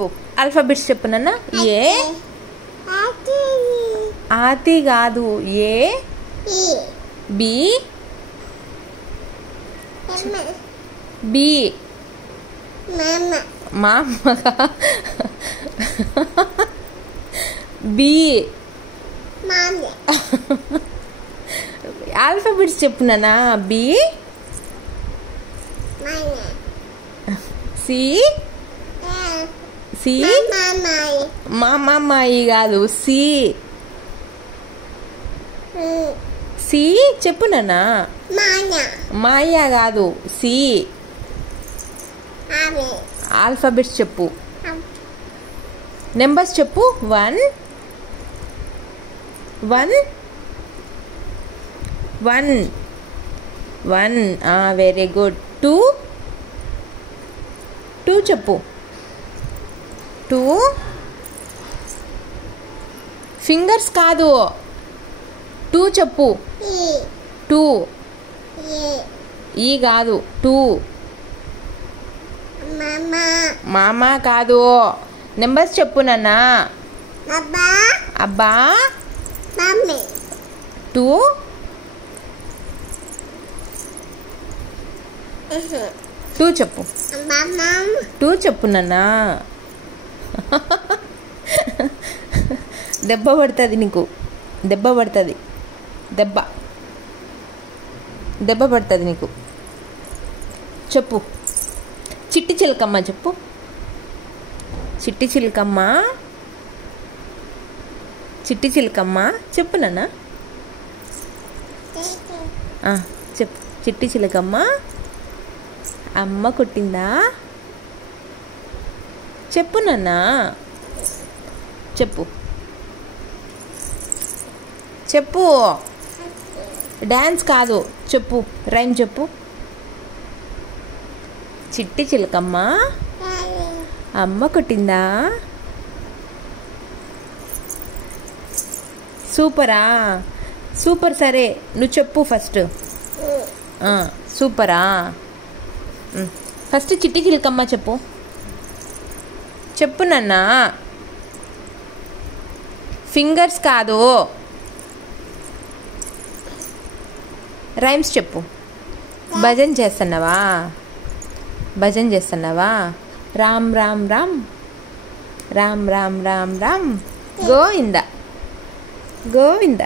చెప్పు ఆల్ఫాబెట్స్ చెప్పు నాన్న. ఏ ఆతి కాదు, ఏ బి బి మా బి ఆల్ఫాబెట్స్ చెప్పు నాన్న. బి సి సి మామాయి కాదు, సి సి చెప్పు నాన్న. మాయా కాదు, సి. ఆల్ఫాబెట్స్ చెప్పు. నెంబర్స్ చెప్పు. 1 1 1 1 వెరీ గుడ్. 2 2 చెప్పు. 2 ఫింగర్స్ కాదు, 2 చెప్పు. 2 ఈ కాదు, 2 మామా కాదు. నెంబర్స్ చెప్పు నాన్న. అబ్బా 2 2 చెప్పు. 2 చెప్పు నాన్న. దెబ్బ పడుతుంది నీకు, దెబ్బ పడుతుంది, దెబ్బ పడుతుంది నీకు. చెప్పు. చిట్టి చిలకమ్మ చెప్పు. చిట్టి చిలకమ్మ, చిట్టి చిలకమ్మ చెప్పు నాన్న. చెప్పు. చిట్టి చిలకమ్మ అమ్మ కొట్టిందా చెప్పు నాన్న. చెప్పు చెప్పు. డాన్స్ కాదు, చెప్పు. రైమ్ చెప్పు. చిట్టి చిలకమ్మ అమ్మ కొట్టిందా. సూపరా? సూపర్. సరే నువ్వు చెప్పు ఫస్ట్. సూపరా? ఫస్ట్ చిట్టి చిలకమ్మ చెప్పు. చెప్పు నాన్న. ఫింగర్స్ కాదు, రైమ్స్ చెప్పు. భజన చేస్తున్నావా? భజన చేస్తున్నావా? రామ్ రామ్ రామ్ రామ్ రామ్ రామ్ రామ్ గోవింద గోవింద.